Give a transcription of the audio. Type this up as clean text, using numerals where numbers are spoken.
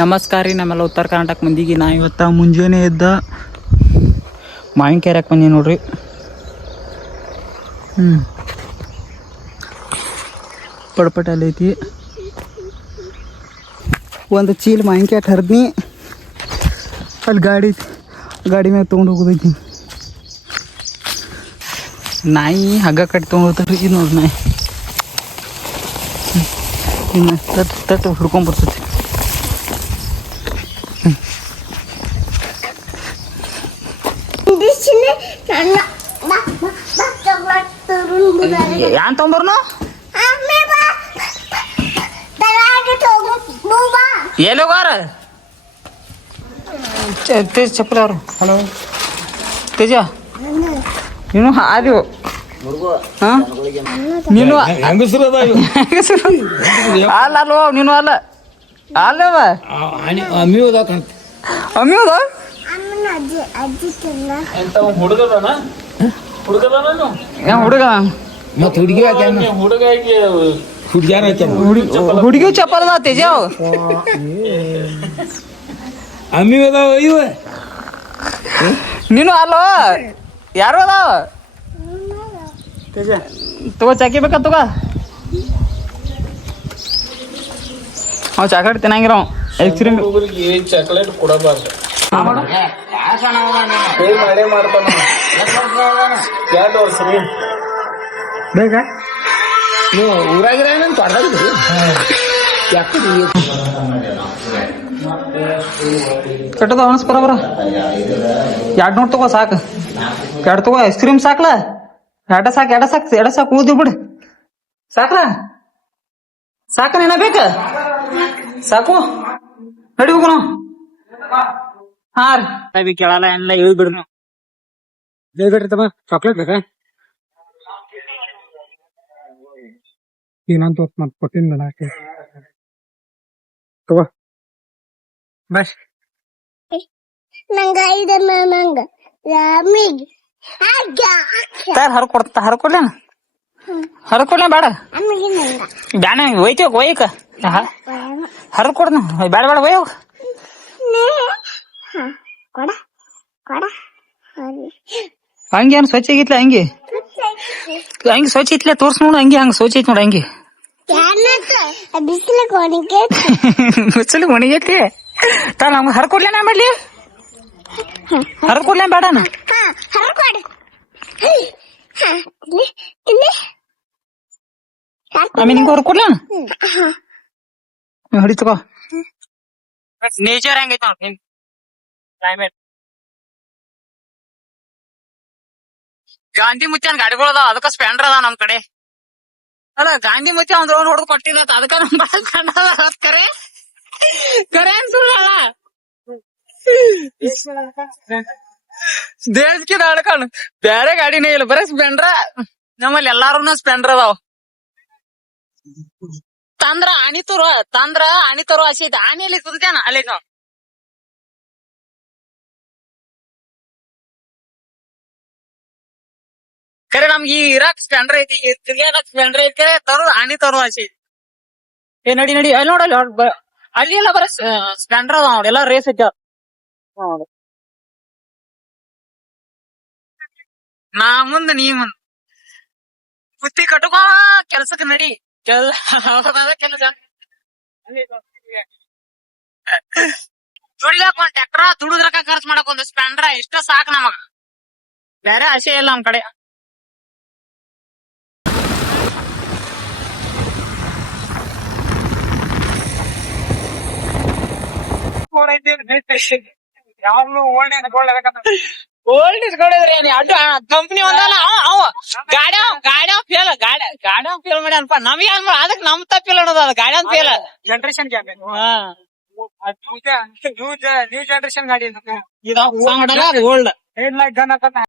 ನಮಸ್ಕಾರ ರೀ ನಮ್ಮೆಲ್ಲ ಉತ್ತರ ಕರ್ನಾಟಕ ಮಂದಿಗೆ. ನಾ ಇವತ್ತು ಮುಂಜಾನೆ ಎದ್ದ ಮಾವಿನಕಾಯಿ ಹಾಕಿ ಬಂದೀನಿ ನೋಡ್ರಿ. ಪಡ್ಪಟ ಅಲ್ಲಿ ಐತಿ. ಒಂದು ಚೀಲ ಮಾವಿನಕಾಯಿ ಹರಿದ್ನಿ. ಅಲ್ಲಿ ಗಾಡಿ ಐತಿ, ಗಾಡಿ ಮ್ಯಾಗ ತೊಗೊಂಡು ಹೋಗೋದೈತಿ. ನಾಯಿ ಹಗ್ಗ ಕಟ್ಟಿ ತೊಗೊಂಡ್ರಿ. ಇದು ನೋಡ್ರಿ ನಾಯಿ ಇನ್ನು ತಟ್ಟು ಹುಡ್ಕೊಂಡ್ಬರ್ತೈತಿ. ಯಾನ್ ತೊಗೊಂಬರ್ನು ಎಲ್ಲಿ ಹೋಗಾರ ತೇಜ್ ಚಪ್ಪಲಿ ಅವರು. ಹಲೋ ತೇಜ, ನೀನು ಆದಿವು ನೀನು ಅಲ್ಲ ಅಲ್ವ ನೀನು ಅಲ್ಲ ಅಲ್ಲವ ಅಮ್ಮಿ ಹೋದ ಹುಡುಗ ಮತ್ ಹುಡುಗಿ ಹುಡುಗಿ ಚಪ್ಪಲ್ ಅದಾವ ತೇಜ. ಅಮ್ಮಿ ಅದಾವ ಇವ ನೀನು ಅಲ್ವ ಯಾರು ಅದಾವ ತೇಜ. ತಗೋ ಚಾಕಿ ಬೇಕಾ ತಗೋ. ಅವ್ ಚಾಕ್ಲೇಟ್ ತಿನ್ನಂಗಿರ ಐಸ್ ಕ್ರೀಮ್ ಚಾಕ್ಲೇಟ್ ಕೊಡಬಾರ್ದು. ಬೇಕಾ ಊರಾಗಿರ ಏನಂತ ಕೆಟ್ಟದ ಅನಸ್ ಬರಬರ. 2 ನೋಟ್ ತಗೋ ಸಾಕು. 2 ತಗೋ. ಐಸ್ ಕ್ರೀಮ್ ಸಾಕ್ಲ. ಎಡ ಸಾಕು ಉಳ್ದು ಬಿಡು. ಸಾಕ್ಲ ಸಾಕ ನೀನ ಬೇಕ ಸಾಕು. ನಡಿ ಹೋಗೋಣ. ಹಾ ರೀ ಕೇಳಲ್ಲ ಎಲ್ಲ ಹೇಳ್ಬಿಡ್ರಿ ನೀವು. ಹೇಳ್ಬೇಡ್ರಿ ತಮ್ಮ. ಚಾಕ್ಲೇಟ್ ಬೇಕಾ? ಏನಂತ ಮತ್ ಕೊಟ್ಟಿನ ತಗೋ ಬಸ್. ಹರ್ಕೊಡ್ಲೇನ ಬೇಡ ಬ್ಯಾನ ಒಯ್ತೀವ ಒಯ್ಯಕ ಹರ್ಕೊಡ್ನ ಬೇಡ ಒಯ್ಯ. ಹಂಗೇನು ಸ್ವಚ್ಛ ಆಗಿತ್ಲ ಹಂಗೆ ಸ್ವಚ್ಛ ಐತ್ಲ ತೋರ್ಸ್ ನೋಡು. ಹಂಗೆ ಸ್ವಚ್ಛ ಐತ್ ನೋಡ. ಹಂಗೆ ಬಿಸಿಲು ಒಣಗೈತಿ. ನಮ್ಗೆ ಹರ್ಕೊಡ್ಲೇನ ಮಾಡ್ಲಿ? ಹರ್ಕೊಡ್ಲೇನ ಬೇಡನ? ಆಮೇಲೆ ನಿಂಗೆ ಹೊರ್ಕೊಡ್ಲೇನ? ಹೊಡಿ ತಗೋ. ನೇಚರ್ ಹೆಂಗೈತಿ ನೋಡಿ ಕ್ಲೈಮೇಟ್. ಗಾಂಧಿ ಮುತ್ಯಾನ್ ಗಾಡಿಗಳು ಅದಾವ, ಅದಕ್ಕ ಸ್ಪೆಂಡರ್ ಅದಾವ ನಮ್ ಕಡೆ. ಅಲ್ಲ ಗಾಂಧಿ ಮುತ್ಯ ಒಂದ್ ರೋಡ್ ಹೊಡೆದು ಕೊಟ್ಟಿದ, ಅದಕ್ಕ ನಮ್ ಕರೆ ಕರೆ ಅನ್ಸುಲ್ಲ. ದೇಶಕ್ಕೆ ನಡ್ಕೊಂಡು ಬೇರೆ ಗಾಡಿನೇ ಇಲ್ಲ, ಬರೀ ಸ್ಪೆಂಡ್ರ. ನಮ್ಮಲ್ಲಿ ಎಲ್ಲಾರು ಸ್ಪೆಂಡರ್ ಅದಾವ. ತಂದ್ರ ಆಣಿ ತರೋ ಆಸೆ ಐತೆ. ಆನೆಯಲ್ಲಿ ಕುಂತೇನ ಅಲ್ಲಿ ನಾವು. ಕರೆ ನಮ್ಗೆ ಈ ಇರಾಕ್ ಸ್ಪೆಂಡರ್ ಐತಿ, ತಿರ್ಗಾಡಕ್ ಸ್ಪೆಂಡರ್ ಐತಿ. ಆಣಿ ತರೋ ಆಸೆ ಐತಿ. ನಡಿ ಅಲ್ಲಿ ನೋಡಲ್ಲ ಅಲ್ಲಿ ಎಲ್ಲ ಬರೀ ಸ್ಪೆಂಡರ್ ಅದಾವ ನೋಡಿ. ಎಲ್ಲ ರೇಸ್ ಐತಿ. ನಾ ಮುಂದ ನೀ ಮುಂದ್ ಬುತ್ತಿ ಕಟ್ಟುಕ ಕೆಲ್ಸಕ್ಕೆ ನಡಿ. ಕೆಲಸ ದುಡಿಯಾಕ ಒಂದ್ ಟ್ಯಾಕ್ಟರ್, ದುಡಿದ್ರಕ ಖರ್ಚು ಮಾಡಕ್ ಒಂದು ಸ್ಪೆಂಡರ್, ಇಷ್ಟ ಸಾಕ್ ನಮಗ. ಬೇರೆ ಆಸೆ ಇಲ್ಲ ನಮ್ ಕಡೆ. ಓಲ್ಡ್ ಇಸ್ಕೊಂಡಿದ್ರಿ ಅಡ್ಡು ಕಂಪ್ನಿ ಒಂದಲ್ಲ. ಅವ ಗಾಡಿ ಫೇಲ್ ಮಾಡಿ ಅನ್ಪ. ನಮ್ಗೆ ಅದಕ್ಕೆ ನಮ್ ತಪ್ಪಿಲ್ಲ ಅನ್ನೋದು. ಅದು ಗಾಡಿ ಫೇಲ್. ಜನರೇಷನ್ ನ್ಯೂ ಜನರೇಷನ್ ಗಾಡಿ ಓಲ್ಡ್. Head light gun